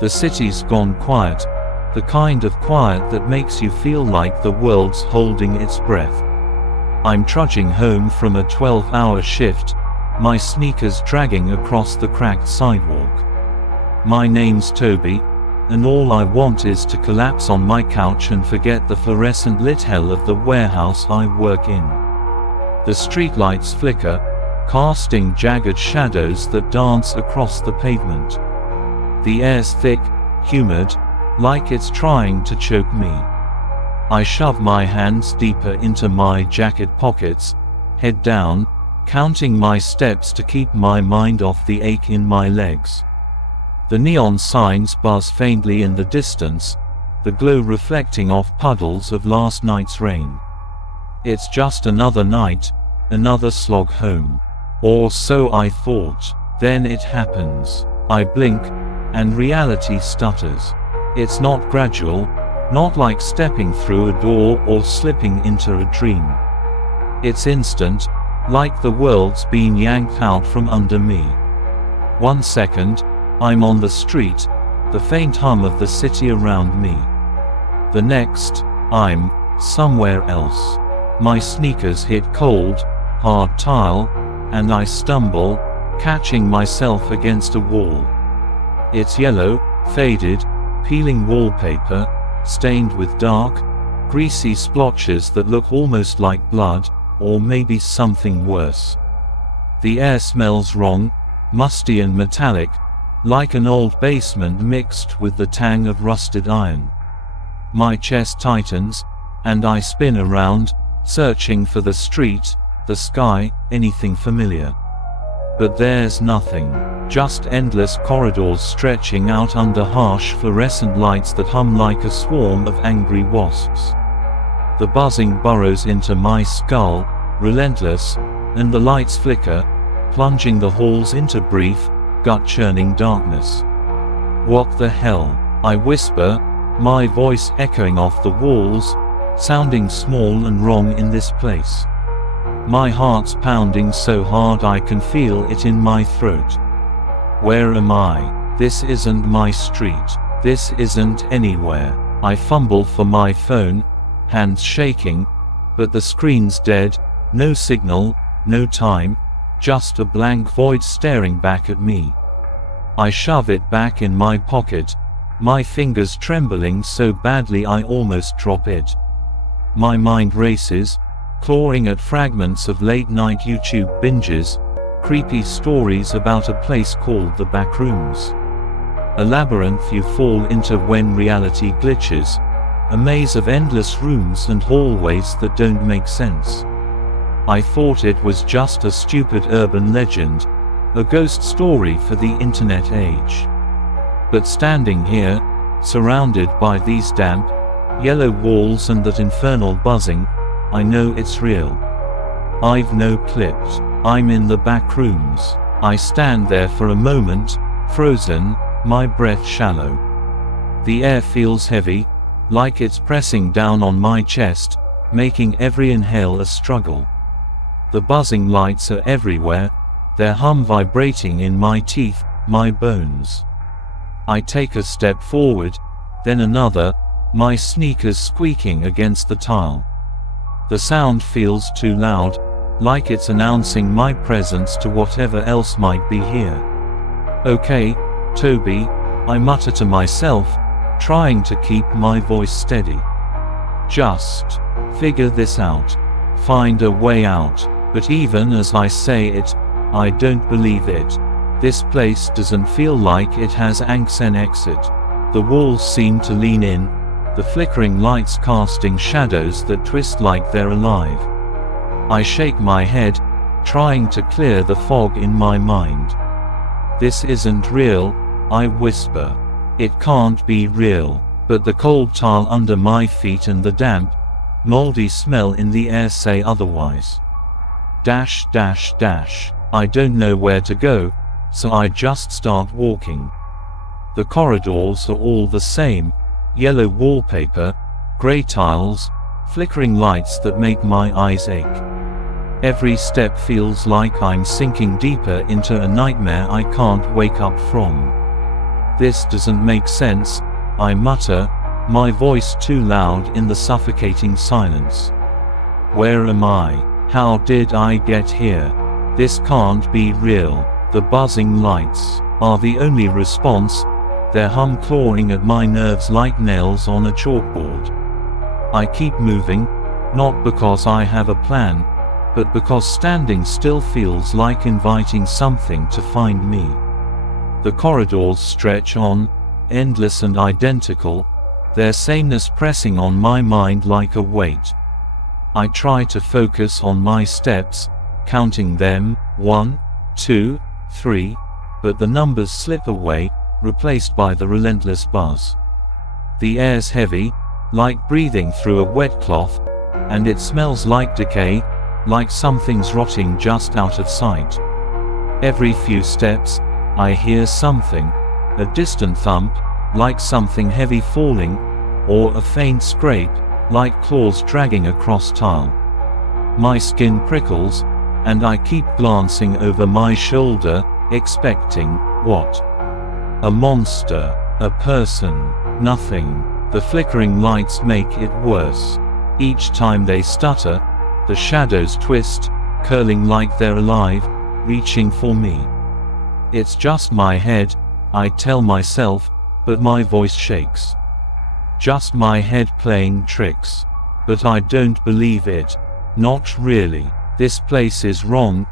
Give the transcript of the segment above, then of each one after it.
The city's gone quiet, the kind of quiet that makes you feel like the world's holding its breath. I'm trudging home from a 12-hour shift, my sneakers dragging across the cracked sidewalk. My name's Toby, and all I want is to collapse on my couch and forget the fluorescent lit hell of the warehouse I work in. The streetlights flicker, casting jagged shadows that dance across the pavement. The air's thick, humid, like it's trying to choke me. I shove my hands deeper into my jacket pockets, head down, counting my steps to keep my mind off the ache in my legs. The neon signs buzz faintly in the distance, the glow reflecting off puddles of last night's rain. It's just another night, another slog home. Or so I thought. Then it happens. I blink, and reality stutters. It's not gradual, not like stepping through a door or slipping into a dream. It's instant, like the world's been yanked out from under me. 1 second, I'm on the street, the faint hum of the city around me. The next, I'm somewhere else. My sneakers hit cold, hard tile, and I stumble, catching myself against a wall. It's yellow, faded, peeling wallpaper, stained with dark, greasy splotches that look almost like blood, or maybe something worse. The air smells wrong, musty and metallic, like an old basement mixed with the tang of rusted iron. My chest tightens, and I spin around, searching for the street, the sky, anything familiar. But there's nothing. Just endless corridors stretching out under harsh fluorescent lights that hum like a swarm of angry wasps. The buzzing burrows into my skull, relentless, and the lights flicker, plunging the halls into brief, gut-churning darkness. What the hell? I whisper, my voice echoing off the walls, sounding small and wrong in this place. My heart's pounding so hard I can feel it in my throat. Where am I? This isn't my street. This isn't anywhere. I fumble for my phone, hands shaking, but the screen's dead, no signal, no time, just a blank void staring back at me. I shove it back in my pocket, my fingers trembling so badly I almost drop it. My mind races, clawing at fragments of late-night YouTube binges, creepy stories about a place called the Backrooms. A labyrinth you fall into when reality glitches, a maze of endless rooms and hallways that don't make sense. I thought it was just a stupid urban legend, a ghost story for the internet age. But standing here, surrounded by these damp, yellow walls and that infernal buzzing, I know it's real. I've no clipped. I'm in the Backrooms. I stand there for a moment, frozen, my breath shallow. The air feels heavy, like it's pressing down on my chest, making every inhale a struggle. The buzzing lights are everywhere, their hum vibrating in my teeth, my bones. I take a step forward, then another, my sneakers squeaking against the tile. The sound feels too loud, like it's announcing my presence to whatever else might be here. Okay, Toby, I mutter to myself, trying to keep my voice steady. Just figure this out. Find a way out. But even as I say it, I don't believe it. This place doesn't feel like it has an exit. The walls seem to lean in, the flickering lights casting shadows that twist like they're alive. I shake my head, trying to clear the fog in my mind. This isn't real, I whisper. It can't be real. But the cold tile under my feet and the damp, moldy smell in the air say otherwise. I don't know where to go, so I just start walking. The corridors are all the same, yellow wallpaper, gray tiles, flickering lights that make my eyes ache. Every step feels like I'm sinking deeper into a nightmare I can't wake up from. This doesn't make sense, I mutter, my voice too loud in the suffocating silence. Where am I? How did I get here? This can't be real. The buzzing lights are the only response, their hum clawing at my nerves like nails on a chalkboard. I keep moving, not because I have a plan, but because standing still feels like inviting something to find me. The corridors stretch on, endless and identical, their sameness pressing on my mind like a weight. I try to focus on my steps, counting them, 1, 2, 3, but the numbers slip away, replaced by the relentless buzz. The air's heavy, like breathing through a wet cloth, and it smells like decay, like something's rotting just out of sight. Every few steps, I hear something, a distant thump, like something heavy falling, or a faint scrape, like claws dragging across tile. My skin prickles, and I keep glancing over my shoulder, expecting, what? A monster, a person, nothing. The flickering lights make it worse. Each time they stutter, the shadows twist, curling like they're alive, reaching for me. It's just my head, I tell myself, but my voice shakes. Just my head playing tricks. But I don't believe it. Not really. This place is wrong,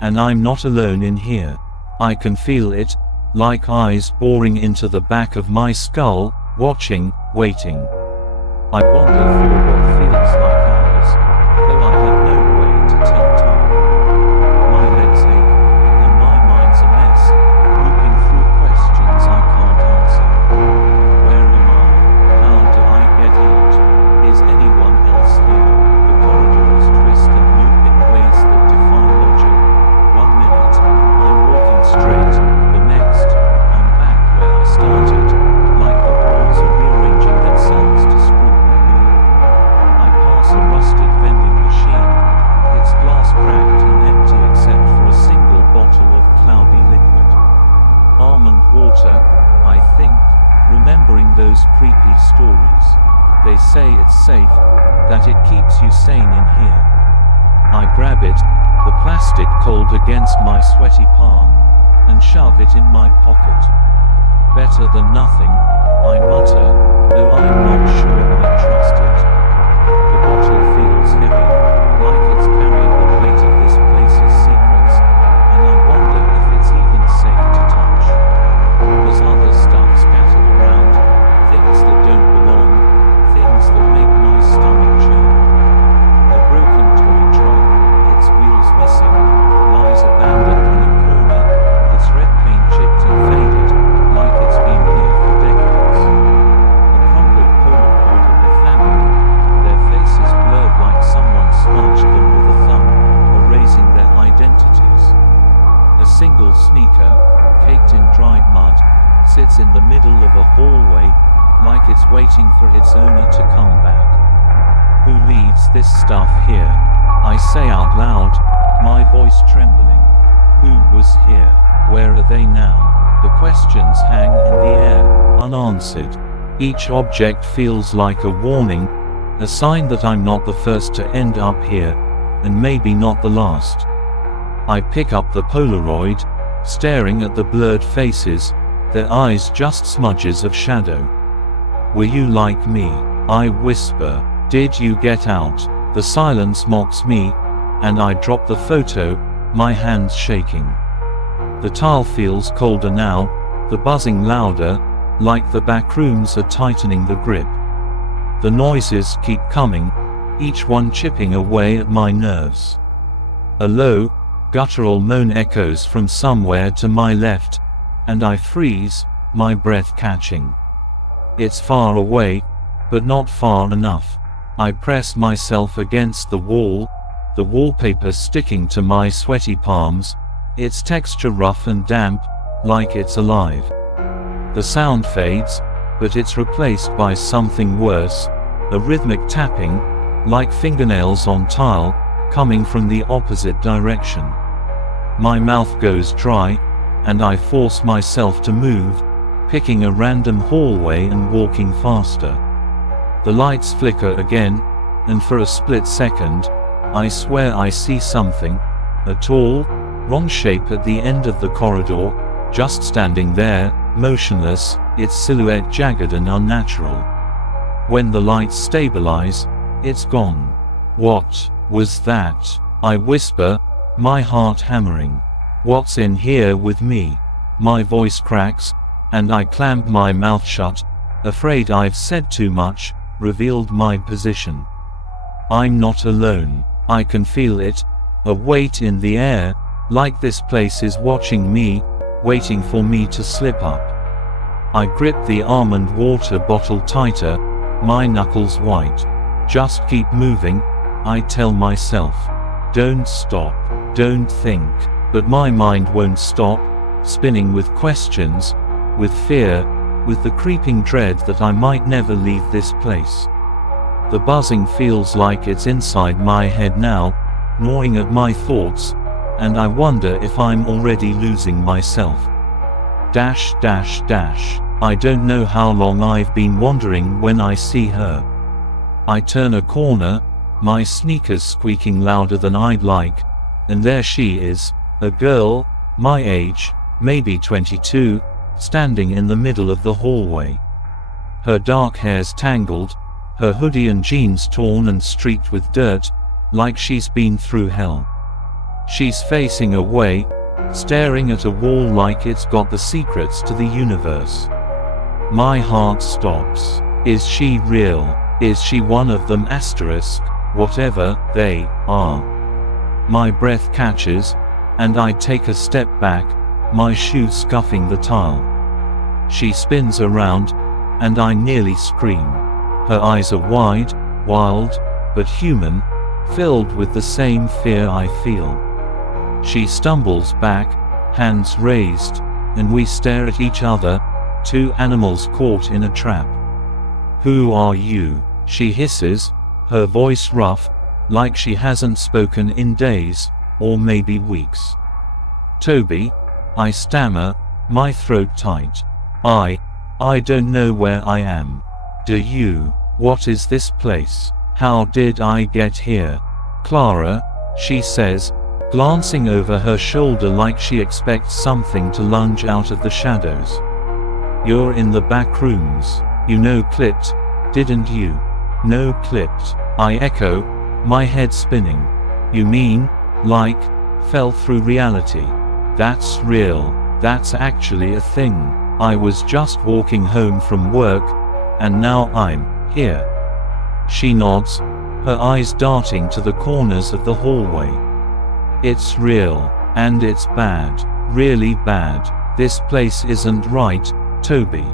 and I'm not alone in here. I can feel it, like eyes boring into the back of my skull, watching, waiting. I wander through what feels like hours, though I have no way to tell time. My legs ache, and my mind's a mess, looping through questions I can't answer. Where am I? How do I get out? Is anyone else here? The corridors twist and loop in ways that defy logic. 1 minute, I'm walking straight, the next, I'm back where I started, like the walls are rearranging themselves to screw with me. I pass a rusted vending machine, its glass cracked and empty except for a single bottle of cloudy liquid. Almond water, I think, remembering those creepy stories. They say it's safe, that it keeps you sane in here. I grab it, the plastic cold against my sweaty palm, and shove it in my pocket. Better than nothing, I mutter, though I'm not sure I trust it. The bottle feels heavy, like it's carrying the weight of this place's secrets, and I wonder if it's even safe to touch. There's other stuff scattered around, things that don't belong, things that make my stomach churn. The broken toy truck, its wheels missing, lies abandoned in a corner, its red paint chipped and faded, like it's been here for decades. A crumpled Polaroid of a family, their faces blurred like someone smudged them with a thumb, erasing their identities. A single sneaker, caked in dried mud, sits in the middle of a hallway, like it's waiting for its owner to come back. Who leaves this stuff here? I say out loud, my voice trembling. Who was here? Where are they now? The questions hang in the air, unanswered. Each object feels like a warning, a sign that I'm not the first to end up here, and maybe not the last. I pick up the Polaroid, staring at the blurred faces, their eyes just smudges of shadow. Were you like me? I whisper. Did you get out? The silence mocks me, and I drop the photo, my hands shaking. The tile feels colder now, the buzzing louder, like the backrooms are tightening the grip. The noises keep coming, each one chipping away at my nerves. A low, guttural moan echoes from somewhere to my left, and I freeze, my breath catching. It's far away, but not far enough. I press myself against the wall, the wallpaper sticking to my sweaty palms, its texture rough and damp, like it's alive. The sound fades, but it's replaced by something worse, a rhythmic tapping, like fingernails on tile, coming from the opposite direction. My mouth goes dry, and I force myself to move, picking a random hallway and walking faster. The lights flicker again, and for a split second, I swear I see something, a tall, wrong shape at the end of the corridor, just standing there, motionless, its silhouette jagged and unnatural. When the lights stabilize, it's gone. What was that? I whisper, my heart hammering. What's in here with me? My voice cracks, and I clamp my mouth shut, afraid I've said too much, revealed my position. I'm not alone. I can feel it, a weight in the air, like this place is watching me, waiting for me to slip up. I grip the almond water bottle tighter, my knuckles white. Just keep moving, I tell myself. Don't stop, don't think. But my mind won't stop, spinning with questions, with fear, with the creeping dread that I might never leave this place. The buzzing feels like it's inside my head now, gnawing at my thoughts, and I wonder if I'm already losing myself. Dash dash dash. I don't know how long I've been wandering when I see her. I turn a corner, my sneakers squeaking louder than I'd like, and there she is, a girl, my age, maybe 22, standing in the middle of the hallway. Her dark hair's tangled, her hoodie and jeans torn and streaked with dirt, like she's been through hell. She's facing away, staring at a wall like it's got the secrets to the universe. My heart stops. Is she real? Is she one of them asterisk, whatever they are? My breath catches, and I take a step back, my shoe scuffing the tile. She spins around, and I nearly scream. Her eyes are wide, wild, but human, filled with the same fear I feel. She stumbles back, hands raised, and we stare at each other, two animals caught in a trap. Who are you? She hisses, her voice rough, like she hasn't spoken in days, or maybe weeks. Toby, I stammer, my throat tight. I don't know where I am. Do you? What is this place? How did I get here? Clara, she says, glancing over her shoulder like she expects something to lunge out of the shadows. You're in the back rooms. You know clipped, didn't you? No clipped. I echo, my head spinning. You mean, like, fell through reality? That's real. That's actually a thing. I was just walking home from work, and now I'm here. She nods, her eyes darting to the corners of the hallway. It's real, and it's bad, really bad. This place isn't right, Toby.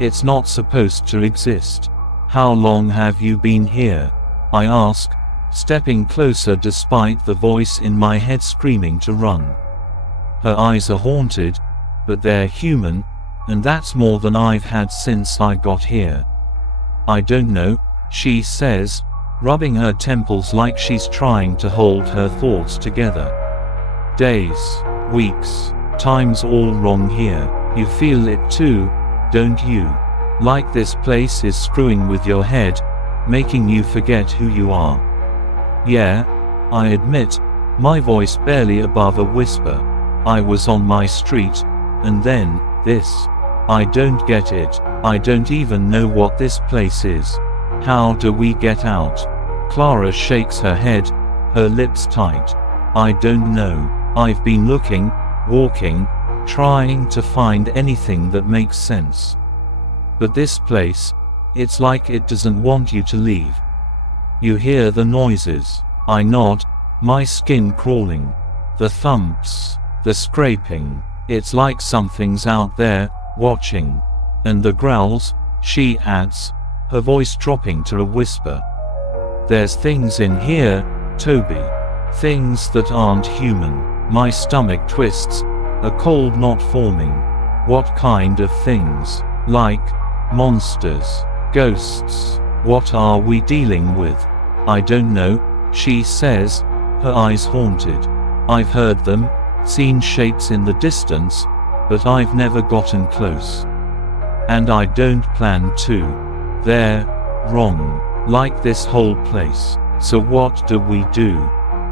It's not supposed to exist. How long have you been here? I ask, stepping closer despite the voice in my head screaming to run. Her eyes are haunted, but they're human, and that's more than I've had since I got here. I don't know, she says, rubbing her temples like she's trying to hold her thoughts together. Days, weeks, time's all wrong here. You feel it too, don't you? Like this place is screwing with your head, making you forget who you are. Yeah, I admit, my voice barely above a whisper. I was on my street, and then, this. I don't get it. I don't even know what this place is. How do we get out? Clara shakes her head, her lips tight. I don't know. I've been looking, walking, trying to find anything that makes sense. But this place, it's like it doesn't want you to leave. You hear the noises. I nod, my skin crawling. The thumps, the scraping. It's like something's out there, watching. And the growls, she adds, her voice dropping to a whisper. There's things in here, Toby. Things that aren't human. My stomach twists, a cold knot forming. What kind of things? Like, monsters, ghosts. What are we dealing with? I don't know, she says, her eyes haunted. I've heard them, seen shapes in the distance, but I've never gotten close. And I don't plan to. They're wrong. Like this whole place. So what do we do?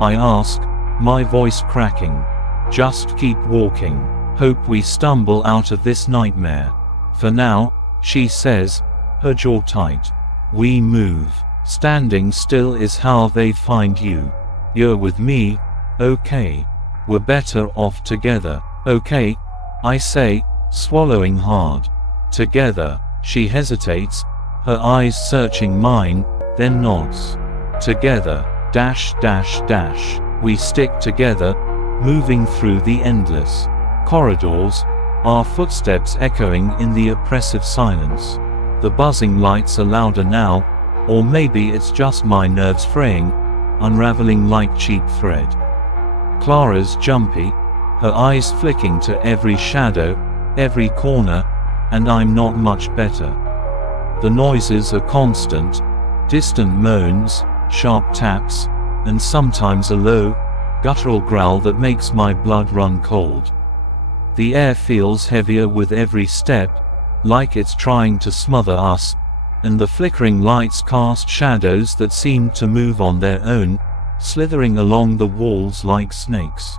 I ask, my voice cracking. Just keep walking. Hope we stumble out of this nightmare. For now, she says, her jaw tight. We move. Standing still is how they find you. You're with me, okay. We're better off together, okay. I say, swallowing hard. Together. She hesitates, her eyes searching mine, then nods. Together. Dash dash dash. We stick together, moving through the endless corridors, our footsteps echoing in the oppressive silence. The buzzing lights are louder now, or maybe it's just my nerves fraying, unraveling like cheap thread. Clara's jumpy, her eyes flicking to every shadow, every corner, and I'm not much better. The noises are constant, distant moans, sharp taps, and sometimes a low, guttural growl that makes my blood run cold. The air feels heavier with every step, like it's trying to smother us, and the flickering lights cast shadows that seem to move on their own, slithering along the walls like snakes.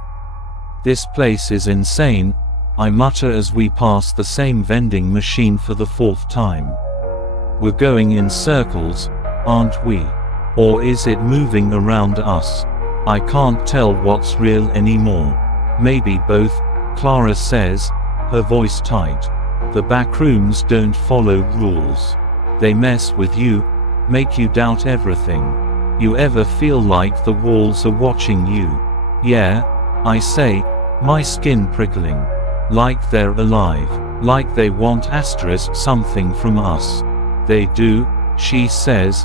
This place is insane, I mutter as we pass the same vending machine for the 4th time. We're going in circles, aren't we? Or is it moving around us? I can't tell what's real anymore. Maybe both, Clara says, her voice tight. The backrooms don't follow rules. They mess with you, make you doubt everything. You ever feel like the walls are watching you? Yeah, I say, my skin prickling. Like they're alive. Like they want asterisk something from us. They do, she says,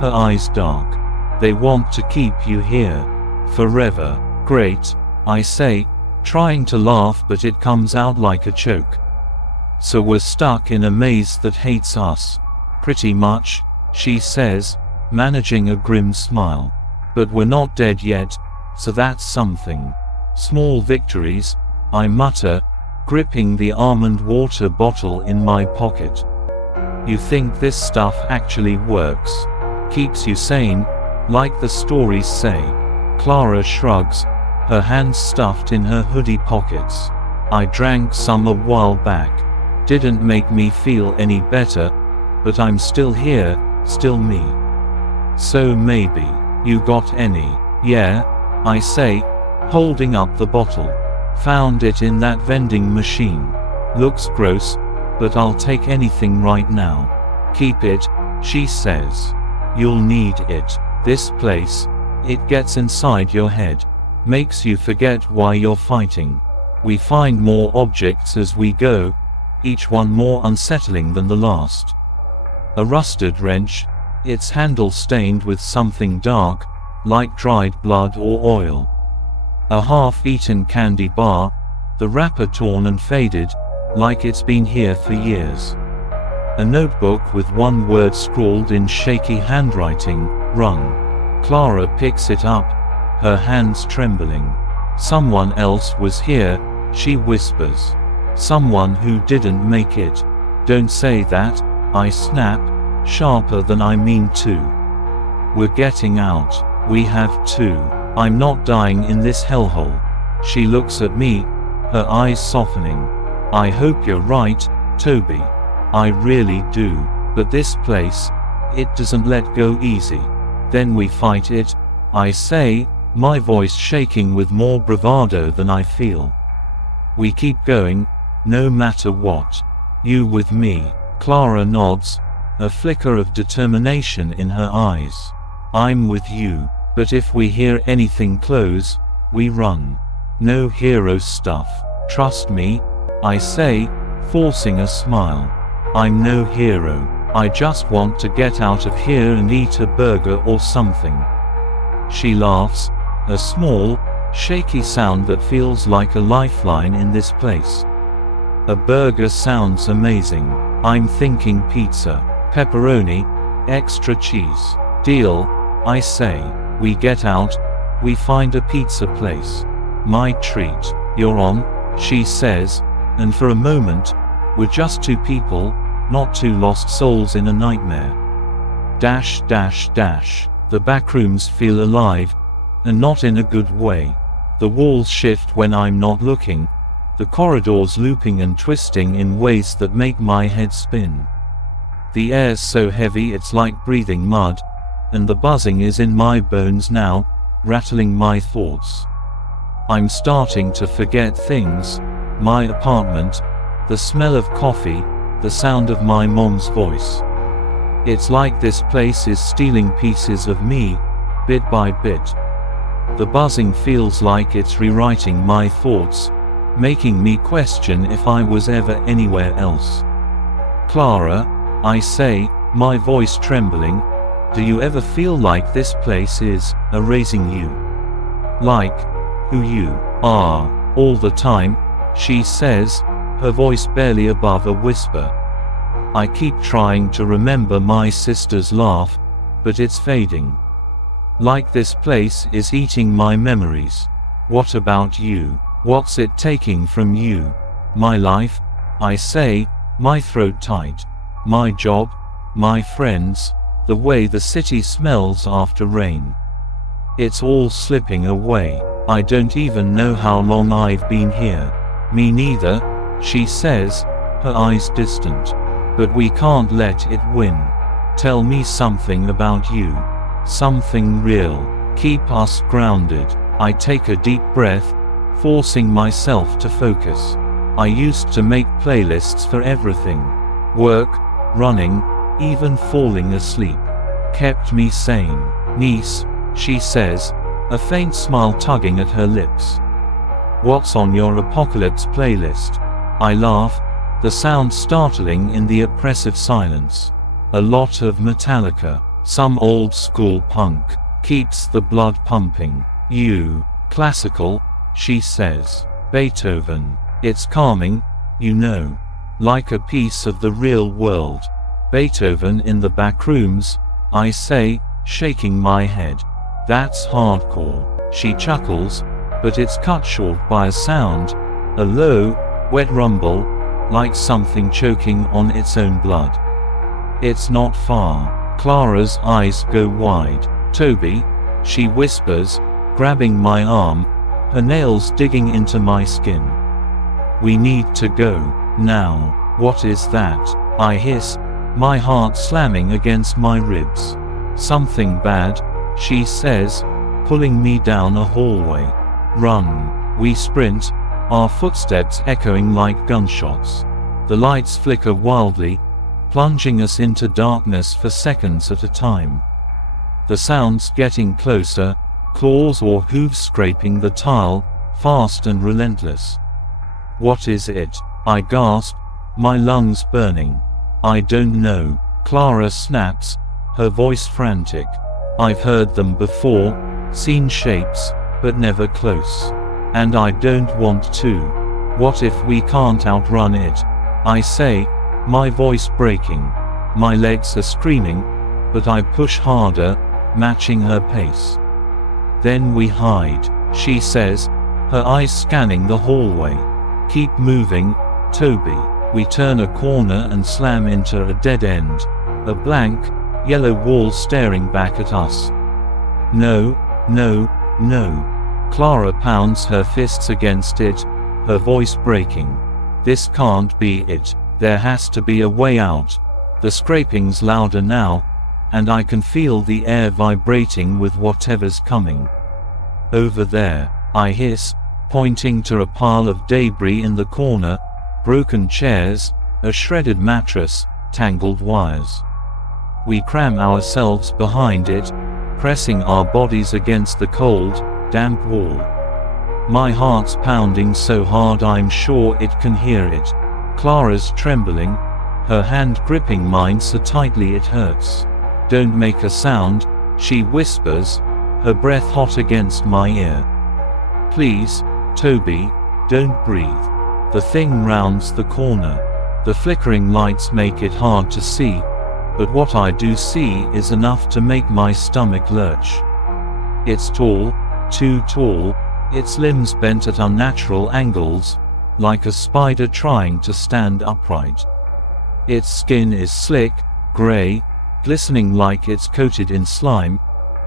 her eyes dark. They want to keep you here. Forever. Great, I say, trying to laugh but it comes out like a choke. So we're stuck in a maze that hates us. Pretty much, she says, managing a grim smile. But we're not dead yet, so that's something. Small victories, I mutter, gripping the almond water bottle in my pocket. You think this stuff actually works? Keeps you sane, like the stories say. Clara shrugs, her hands stuffed in her hoodie pockets. I drank some a while back. Didn't make me feel any better, but I'm still here, still me. So maybe, you got any? Yeah, I say, holding up the bottle. Found it in that vending machine. Looks gross, but I'll take anything right now. Keep it, she says. You'll need it. This place, it gets inside your head. Makes you forget why you're fighting. We find more objects as we go, each one more unsettling than the last. A rusted wrench, its handle stained with something dark, like dried blood or oil. A half-eaten candy bar, the wrapper torn and faded, like it's been here for years. A notebook with one word scrawled in shaky handwriting, run. Clara picks it up, her hands trembling. Someone else was here, she whispers. Someone who didn't make it. Don't say that, I snap, sharper than I mean to. We're getting out. We have to. I'm not dying in this hellhole. She looks at me, her eyes softening. I hope you're right, Toby. I really do. But this place, it doesn't let go easy. Then we fight it, I say, my voice shaking with more bravado than I feel. We keep going, no matter what. You with me. Clara nods, a flicker of determination in her eyes. I'm with you. But if we hear anything close, we run. No hero stuff. Trust me, I say, forcing a smile. I'm no hero. I just want to get out of here and eat a burger or something. She laughs, a small, shaky sound that feels like a lifeline in this place. A burger sounds amazing. I'm thinking pizza. Pepperoni, extra cheese. Deal, I say. We get out, we find a pizza place. My treat. You're on, she says, and for a moment, we're just two people, not two lost souls in a nightmare. Dash dash dash. The backrooms feel alive, and not in a good way. The walls shift when I'm not looking, the corridors looping and twisting in ways that make my head spin. The air's so heavy it's like breathing mud, and the buzzing is in my bones now, rattling my thoughts. I'm starting to forget things, my apartment, the smell of coffee, the sound of my mom's voice. It's like this place is stealing pieces of me, bit by bit. The buzzing feels like it's rewriting my thoughts, making me question if I was ever anywhere else. Clara, I say, my voice trembling, do you ever feel like this place is erasing you? Like who you are, all the time, she says, her voice barely above a whisper. I keep trying to remember my sister's laugh, but it's fading. Like this place is eating my memories. What about you? What's it taking from you? My life, I say, my throat tight. My job, my friends, the way the city smells after rain. It's all slipping away. I don't even know how long I've been here. Me neither, she says, her eyes distant. But we can't let it win. Tell me something about you. Something real. Keep us grounded. I take a deep breath, forcing myself to focus. I used to make playlists for everything. Work, running, even falling asleep. Kept me sane. Niece, she says, a faint smile tugging at her lips. What's on your apocalypse playlist? I laugh, the sound startling in the oppressive silence. A lot of Metallica, some old school punk, keeps the blood pumping. You, classical, she says. Beethoven, it's calming, you know. Like a piece of the real world. Beethoven in the backrooms, I say, shaking my head. That's hardcore. She chuckles, but it's cut short by a sound, a low, wet rumble, like something choking on its own blood. It's not far. Clara's eyes go wide. Toby, she whispers, grabbing my arm, her nails digging into my skin. We need to go, now. What is that? I hiss, my heart slamming against my ribs. Something bad, she says, pulling me down a hallway. Run. We sprint, our footsteps echoing like gunshots. The lights flicker wildly, plunging us into darkness for seconds at a time. The sounds getting closer, claws or hooves scraping the tile, fast and relentless. What is it? I gasp, my lungs burning. I don't know. Clara snaps, her voice frantic. I've heard them before, seen shapes, but never close. And I don't want to. What if we can't outrun it? I say, my voice breaking. My legs are screaming, but I push harder, matching her pace. Then we hide, she says, her eyes scanning the hallway. Keep moving, Toby. We turn a corner and slam into a dead end, a blank, yellow wall staring back at us. No, no, no. Clara pounds her fists against it, her voice breaking. This can't be it. There has to be a way out. The scraping's louder now, and I can feel the air vibrating with whatever's coming. Over there, I hiss, pointing to a pile of debris in the corner, broken chairs, a shredded mattress, tangled wires. We cram ourselves behind it, pressing our bodies against the cold, damp wall. My heart's pounding so hard I'm sure it can hear it. Clara's trembling, her hand gripping mine so tightly it hurts. Don't make a sound, she whispers, her breath hot against my ear. Please, Toby, don't breathe. The thing rounds the corner. The flickering lights make it hard to see, but what I do see is enough to make my stomach lurch. It's tall, too tall, its limbs bent at unnatural angles, like a spider trying to stand upright. Its skin is slick, gray, glistening like it's coated in slime,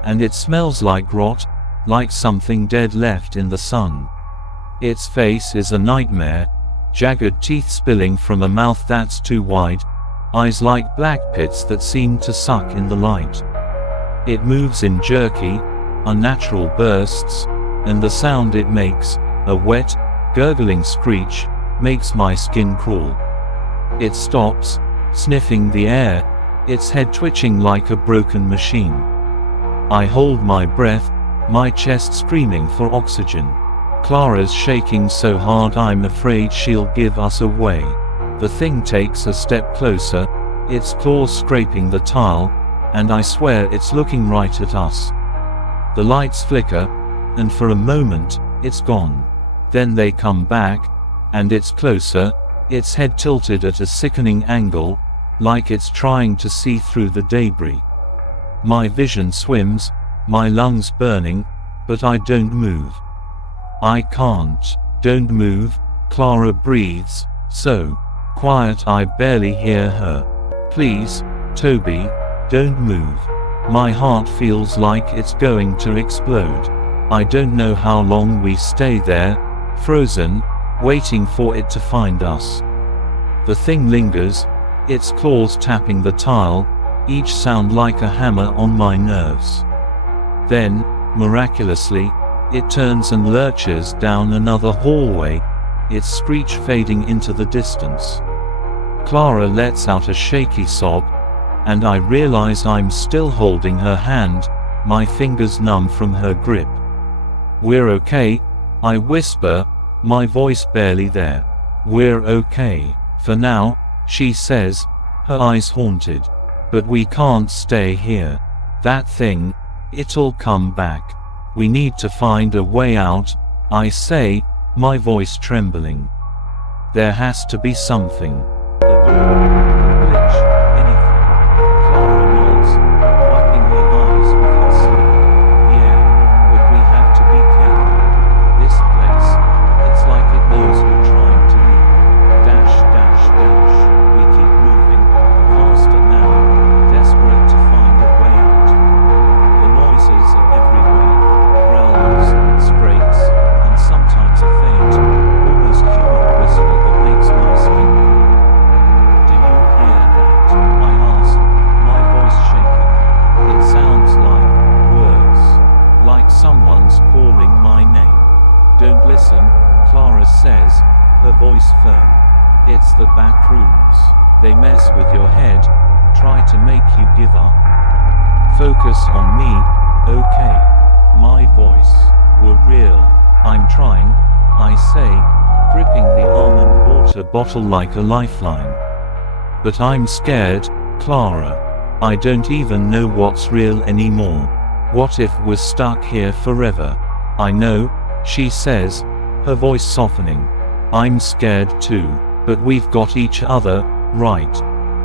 and it smells like rot, like something dead left in the sun. Its face is a nightmare, jagged teeth spilling from a mouth that's too wide, eyes like black pits that seem to suck in the light. It moves in jerky, unnatural bursts, and the sound it makes, a wet, gurgling screech, makes my skin crawl. It stops, sniffing the air, its head twitching like a broken machine. I hold my breath, my chest screaming for oxygen. Clara's shaking so hard I'm afraid she'll give us away. The thing takes a step closer, its claws scraping the tile, and I swear it's looking right at us. The lights flicker, and for a moment, it's gone. Then they come back, and it's closer, its head tilted at a sickening angle, like it's trying to see through the debris. My vision swims, my lungs burning, but I don't move. I can't. Don't move, Clara breathes, so quiet I barely hear her. Please, Toby, don't move. My heart feels like it's going to explode. I don't know how long we stay there, frozen, waiting for it to find us. The thing lingers, its claws tapping the tile, each sound like a hammer on my nerves. Then, miraculously, it turns and lurches down another hallway, its screech fading into the distance. Clara lets out a shaky sob, and I realize I'm still holding her hand, my fingers numb from her grip. We're okay, I whisper, my voice barely there. We're okay, for now, she says, her eyes haunted. But we can't stay here. That thing, it'll come back. We need to find a way out, I say, my voice trembling. There has to be something. A door, a glitch, anything. Clara nods, wiping her eyes with her sleeve. Yeah, but we have to be careful. This place, it's like it knows we're trying to leave. Dash, dash, dash. We keep moving, faster now, desperate to find a way out. The noises are everywhere, growls, scrapes, and sometimes a faint, almost human whisper that makes my skin crawl. Do you hear that? I ask, my voice shaking. It sounds like words, like someone's calling my name. Don't listen, Clara says, her voice firm. It's the Backrooms. They mess with your head, try to make you give up. Focus on me, okay? My voice. We're real. I'm trying, I say, gripping the almond water bottle like a lifeline. But I'm scared, Clara. I don't even know what's real anymore. What if we're stuck here forever? I know, she says, her voice softening. I'm scared too. But we've got each other, right?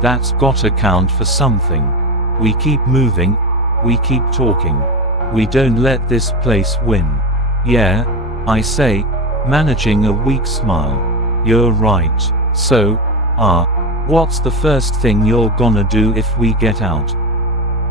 That's gotta count for something. We keep moving, we keep talking. We don't let this place win. Yeah, I say, managing a weak smile. You're right. So, what's the first thing you're gonna do if we get out?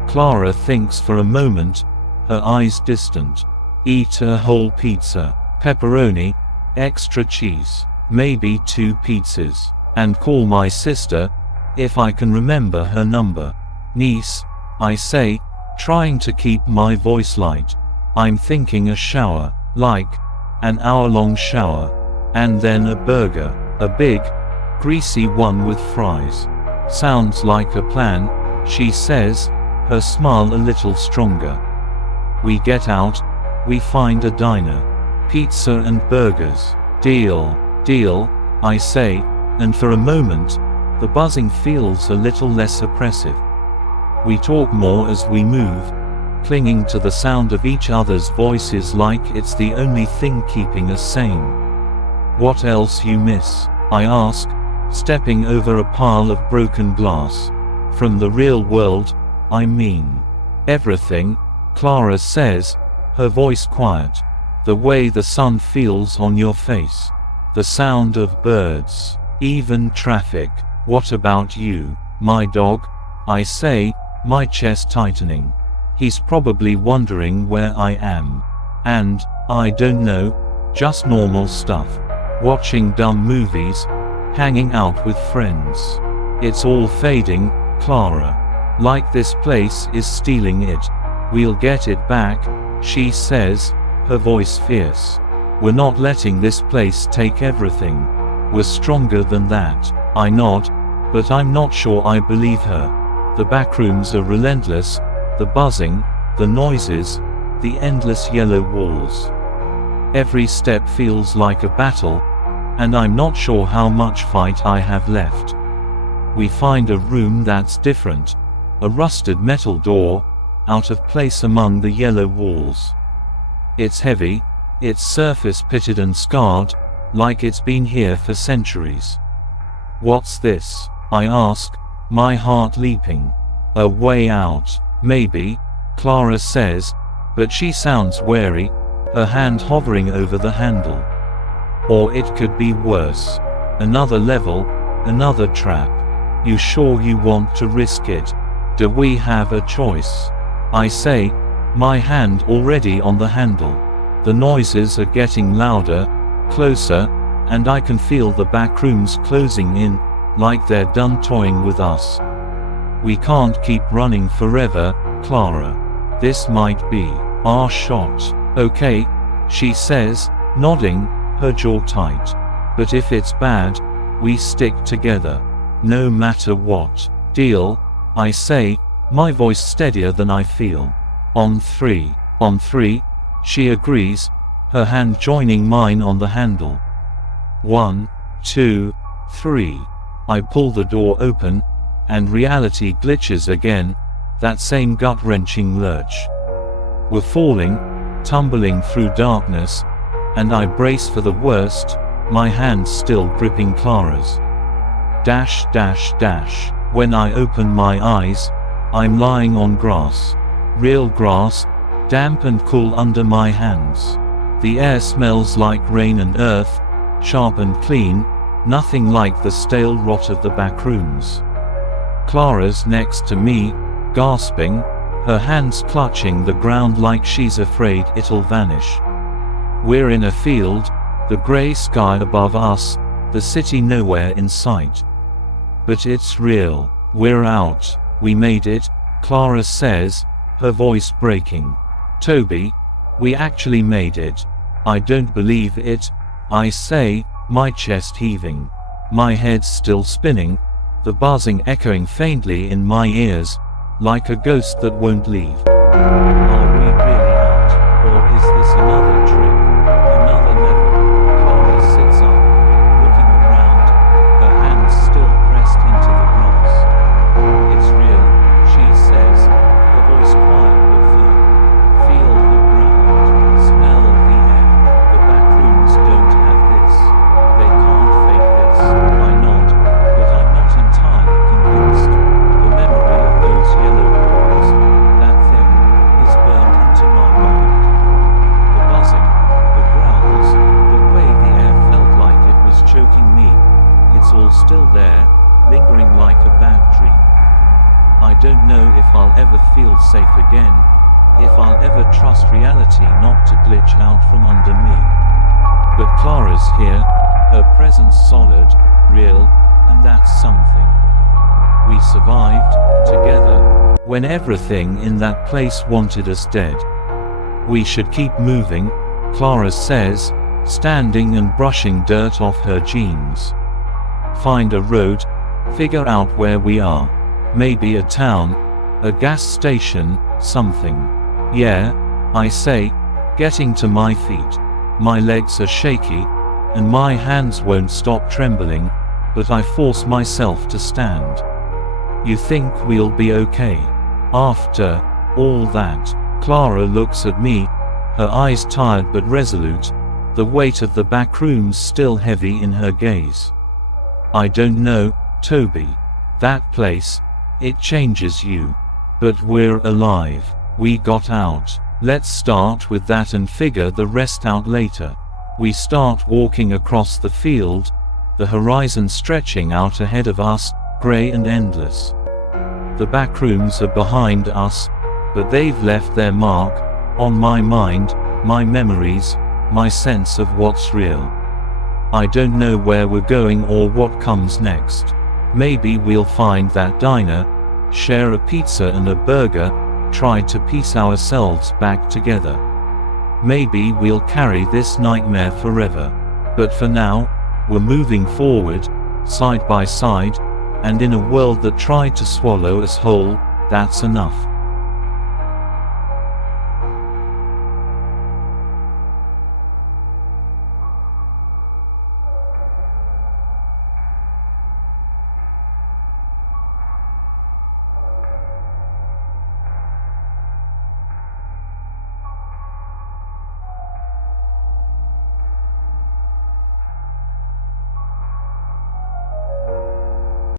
Clara thinks for a moment, her eyes distant. Eat a whole pizza, pepperoni, extra cheese, maybe 2 pizzas, and call my sister, if I can remember her number. Niece, I say, trying to keep my voice light. I'm thinking a shower, like an hour-long shower, and then a burger, a big, greasy one with fries. Sounds like a plan, she says, her smile a little stronger. We get out, we find a diner. Pizza and burgers. Deal, deal, I say, and for a moment, the buzzing feels a little less oppressive. We talk more as we move, clinging to the sound of each other's voices like it's the only thing keeping us sane. What else you miss? I ask, stepping over a pile of broken glass. From the real world, I mean. Everything, Clara says, her voice quiet. The way the sun feels on your face. The sound of birds. Even traffic. What about you? My dog? I say, my chest tightening. He's probably wondering where I am. And, I don't know, just normal stuff. Watching dumb movies, hanging out with friends. It's all fading, Clara. Like this place is stealing it. We'll get it back, she says, her voice fierce. We're not letting this place take everything. We're stronger than that. I nod, but I'm not sure I believe her. The backrooms are relentless, the buzzing, the noises, the endless yellow walls. Every step feels like a battle, and I'm not sure how much fight I have left. We find a room that's different, a rusted metal door, out of place among the yellow walls. It's heavy, its surface pitted and scarred, like it's been here for centuries. What's this? I ask, my heart leaping. A way out, maybe, Clara says, but she sounds wary, her hand hovering over the handle. Or it could be worse. Another level, another trap. You sure you want to risk it? Do we have a choice? I say, my hand already on the handle. The noises are getting louder, closer, and I can feel the backrooms closing in, like they're done toying with us. We can't keep running forever, Clara. This might be our shot. Okay, she says, nodding, her jaw tight. But if it's bad, we stick together. No matter what. Deal, I say, my voice steadier than I feel. On three. On three, she agrees, her hand joining mine on the handle. 1, 2, 3. I pull the door open, and reality glitches again, that same gut-wrenching lurch. We're falling, tumbling through darkness, and I brace for the worst, my hand still gripping Clara's. Dash dash dash. When I open my eyes, I'm lying on grass. Real grass, damp and cool under my hands. The air smells like rain and earth, sharp and clean, nothing like the stale rot of the backrooms. Clara's next to me, gasping, her hands clutching the ground like she's afraid it'll vanish. We're in a field, the grey sky above us, the city nowhere in sight. But it's real. We're out. We made it, Clara says, her voice breaking. Toby, we actually made it. I don't believe it, I say, my chest heaving. My head still spinning, the buzzing echoing faintly in my ears, like a ghost that won't leave. Are we really out, or is this another trick, another level? Clara sits up, looking around, her hands still pressed into the grass. It's real, she says, her voice quiet but firm. Feel the ground, smell the air. The backrooms don't have this. They can't fake this. I nod, but I'm not entirely convinced. The memory of those yellow walls, that thing, is burned into my mind. The buzzing, the growls, the way the air felt like it was choking me. It's all still there, lingering like a bad dream. I don't know if I'll ever feel safe again, if I'll ever trust reality not to glitch out from under me. But Clara's here, her presence solid, real, and that's something. We survived, together, when everything in that place wanted us dead. We should keep moving, Clara says, standing and brushing dirt off her jeans. Find a road, figure out where we are. Maybe a town, a gas station, something. Yeah, I say, getting to my feet. My legs are shaky, and my hands won't stop trembling, but I force myself to stand. You think we'll be okay? After all that? Clara looks at me, her eyes tired but resolute, the weight of the backrooms still heavy in her gaze. I don't know, Toby. That place, it changes you. But we're alive. We got out. Let's start with that and figure the rest out later. We start walking across the field, the horizon stretching out ahead of us, gray and endless. The backrooms are behind us, but they've left their mark on my mind, my memories, my sense of what's real. I don't know where we're going or what comes next. Maybe we'll find that diner, share a pizza and a burger, try to piece ourselves back together. Maybe we'll carry this nightmare forever. But for now, we're moving forward, side by side, and in a world that tried to swallow us whole, that's enough.